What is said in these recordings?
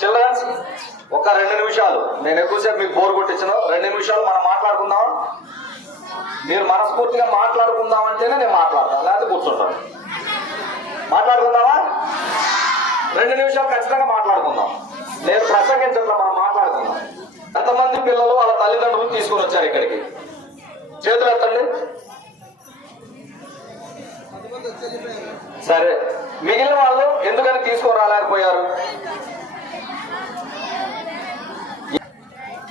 Children's ఒక రెండు నిమిషాలు. నేను ఎక్కువసేపు మీకు బోర్ కొట్టించను. రెండు నిమిషాలు మనం మాట్లాడుకుందాం మీరు మనస్ఫూర్తిగా మాట్లాడుకుందాం అంటేనే నేను మాట్లాడతాను లేకపోతే కూర్చుంటాను. మాట్లాడుకుందామా? రెండు నిమిషాలు ఖచ్చితంగా మాట్లాడుకుందాం. నేను ప్రసంగించట్లా మనం మాట్లాడుకుందాం. ఎంతమంది పిల్లలు వాళ్ళ తల్లిదండ్రులు తీసుకొని వచ్చారు ఇక్కడికి? చేతులు ఎత్తండి. సరే. మిగిలిన వాళ్ళు ఎందుకని తీసుకురాలేకపోయారు రాలేకపోయారు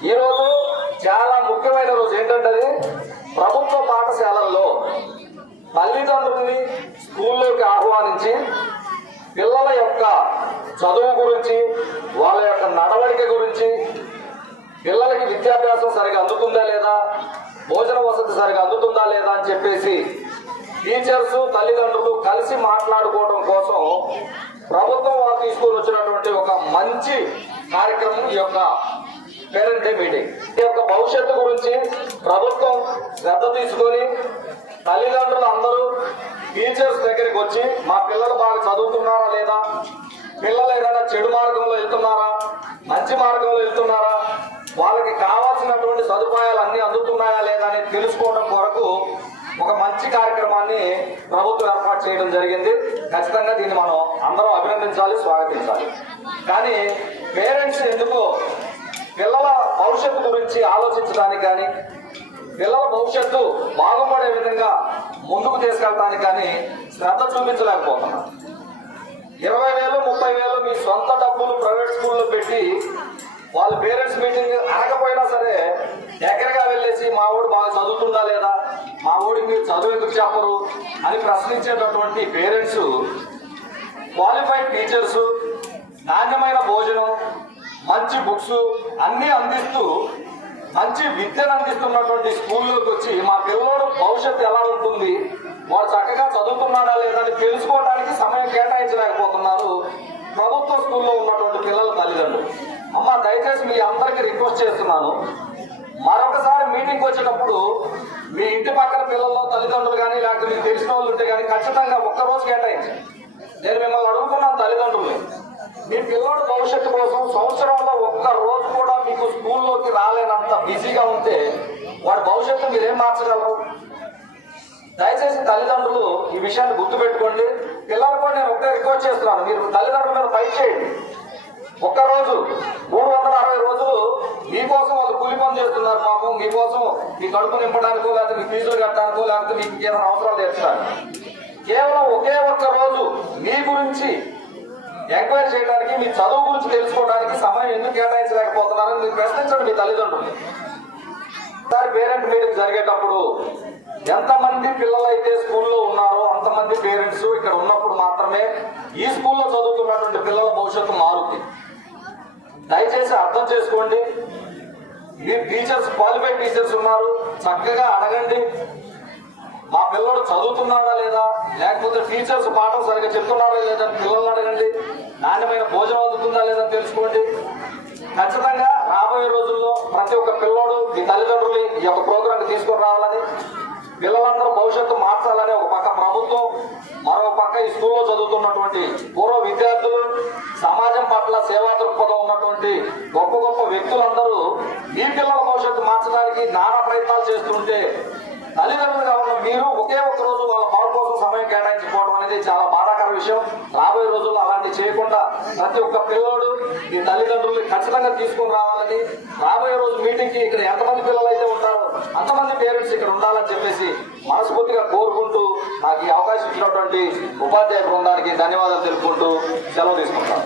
ఈ రోజు చాలా ముఖ్యమైన రోజు ఏంటంటే ప్రభుత్వ పాఠశాలల్లో తల్లిదండ్రుల్ని స్కూల్లోకి ఆహ్వానించి పిల్లల యొక్క చదువు గురించి వాళ్ళ యొక్క నడవడిక గురించి పిల్లలకి విద్యాభ్యాసం సరిగా అందుతుందా లేదా? భోజన వసతి సరిగా అందుతుందా లేదా అని చెప్పేసి టీచర్స్ తల్లిదండ్రులు కలిసి మాట్లాడుకోవడం కోసం ప్రభుత్వం వాళ్ళు తీసుకొని వచ్చినటువంటి ఒక మంచి కార్యక్రమం ఈ యొక్క పేరెంట్ డే మీటింగ్ ఈ యొక్క భవిష్యత్తు గురించి ప్రభుత్వం శ్రద్ధ తీసుకొని తల్లిదండ్రులు అందరూ టీచర్స్ దగ్గరికి వచ్చి మా పిల్లలు బాగా చదువుతున్నారా లేదా? పిల్లలు ఏదైనా చెడు మార్గంలో వెళ్తున్నారా? మంచి మార్గంలో వెళ్తున్నారా? వాళ్ళకి కావాల్సినటువంటి సదుపాయాలు అన్ని అందుతున్నాయా లేదా అని తెలుసుకోవడం కొరకు ఒక మంచి కార్యక్రమాన్ని ప్రభుత్వం ఏర్పాటు చేయడం జరిగింది. ఖచ్చితంగా దీన్ని మనం అందరం అభినందించాలి స్వాగతించాలి. కానీ పేరెంట్స్ ఎందుకు పిల్లల భవిష్యత్తు గురించి ఆలోచించడానికి కానీ పిల్లల భవిష్యత్తు బాగుపడే విధంగా ముందుకు తీసుకెళ్ళడానికి కానీ శ్రద్ధ చూపించలేకపోతున్నారు ఇరవై వేలు ముప్పై వేలు మీ సొంత డబ్బులు ప్రైవేట్ స్కూల్లో పెట్టి వాళ్ళ పేరెంట్స్ మీటింగ్ అనకపోయినా సరే దగ్గరగా వెళ్ళేసి మా ఊడు బాగా చదువుతుందా లేదా మా ఊడికి మీరు చదువు ఎందుకు చెప్పరు అని ప్రశ్నించేటటువంటి పేరెంట్స్ క్వాలిఫైడ్ టీచర్స్ నాణ్యమైన భోజనం మంచి బుక్స్ అన్నీ అందిస్తూ మంచి విద్యను అందిస్తున్నటువంటి స్కూల్లోకి వచ్చి మా పిల్లోడు భవిష్యత్తు ఎలా ఉంటుంది? వాడు చక్కగా చదువుతున్నాడా లేదా అని తెలుసుకోవడానికి సమయం కేటాయించలేకపోతున్నారు. ప్రభుత్వ స్కూల్లో ఉన్నటువంటి పిల్లల తల్లిదండ్రులు. అమ్మ దయచేసి మీ అందరికీ రిక్వెస్ట్ చేస్తున్నాను. మరొకసారి మీటింగ్ వచ్చేటప్పుడు మీ ఇంటి పక్కన పిల్లల్లో తల్లిదండ్రులు కానీ లేకపోతే మీకు తెలిసిన వాళ్ళు ఉంటే కానీ ఖచ్చితంగా ఒక్కరోజు కేటాయించండి. నేను మిమ్మల్ని అడుగుతున్నాను తల్లిదండ్రులు మీ పిల్లల భవిష్యత్తు కోసం సంవత్సరంలో ఒక్క రోజు కూడా మీకు స్కూల్లోకి రాలేనంత బిజీగా ఉంటే వాడి భవిష్యత్తు మీరేం మార్చగలరు? దయచేసి తల్లిదండ్రులు ఈ విషయాన్ని గుర్తుపెట్టుకోండి. పిల్లలు కూడా నేను ఒకటే రిక్వెస్ట్ చేస్తున్నాను. మీరు తల్లిదండ్రుల మీద ఫైట్ చేయండి. ఒక్క రోజు మూడు వందల అరవై రోజులు మీకోసం వాళ్ళు కూలి పని చేస్తున్నారు పాపం. మీకోసం మీ కడుపు నింపడానికో లేకపోతే మీ ఫీజులు కట్టడానికో లేకపోతే మీకు ఏదైనా అవసరాలు తీర్చడానికి. కేవలం ఒకే ఒక్క రోజు మీ గురించి ఎంక్వైరీ చేయడానికి మీ చదువు గురించి తెలుసుకోవడానికి సమయం ఎందుకు కేటాయించలేకపోతున్నారని మీరు ప్రశ్నించండి మీ తల్లిదండ్రులు. ఒకసారి పేరెంట్ మీటింగ్ జరిగేటప్పుడు ఎంతమంది పిల్లలు అయితే స్కూల్లో ఉన్నారో అంతమంది పేరెంట్స్ ఇక్కడ ఉన్నప్పుడు మాత్రమే ఈ స్కూల్లో చదువుతున్నటువంటి పిల్లల భవిష్యత్తు మారుతుంది దయచేసి అర్థం చేసుకోండి. మీరు టీచర్స్ క్వాలిఫైడ్ టీచర్స్ ఉన్నారు. చక్కగా అడగండి. మా పిల్లడు చదువుతున్నాడా లేదా? లేకపోతే టీచర్స్ పాఠం సరిగ్గా చెప్తున్నాడా లేదా నాణ్యమైన భోజనం అందుతుందా లేదా తెలుసుకోండి. ఖచ్చితంగా రాబోయే రోజుల్లో ప్రతి ఒక్క పిల్లోడు మీ తల్లిదండ్రులు ఈ యొక్క ప్రోగ్రాం తీసుకొని రావాలని పిల్లలందరూ భవిష్యత్తు మార్చాలని ఒక పక్క ప్రభుత్వం మరో పక్క ఈ స్కూల్లో చదువుతున్నటువంటి పూర్వ విద్యార్థులు సమాజం పట్ల సేవా దృక్పథం ఉన్నటువంటి గొప్ప గొప్ప వ్యక్తులందరూ ఈ పిల్లల భవిష్యత్తు మార్చడానికి నానా ప్రయత్నాలు చేస్తుంటే తల్లిదండ్రులుగా ఉన్న మీరు ఒకే ఒక్క రోజు వాళ్ళ బాగు కోసం సమయం కేటాయించుకోవడం అనేది చాలా బాధాకర విషయం. రాబోయే రోజుల్లో చేయకుండా ప్రతి ఒక్క పిల్లోడు ఈ తల్లిదండ్రుల్ని ఖచ్చితంగా తీసుకొని రావాలని రాబోయే రోజు మీటింగ్కి ఇక్కడ ఎంతమంది పిల్లలు అయితే ఉంటారో అంతమంది పేరెంట్స్ ఇక్కడ ఉండాలని చెప్పేసి మనస్ఫూర్తిగా కోరుకుంటూ నాకు ఈ అవకాశం ఇచ్చినటువంటి ఉపాధ్యాయ బృందానికి ధన్యవాదాలు తెలుపుకుంటూ సెలవు తీసుకుంటాను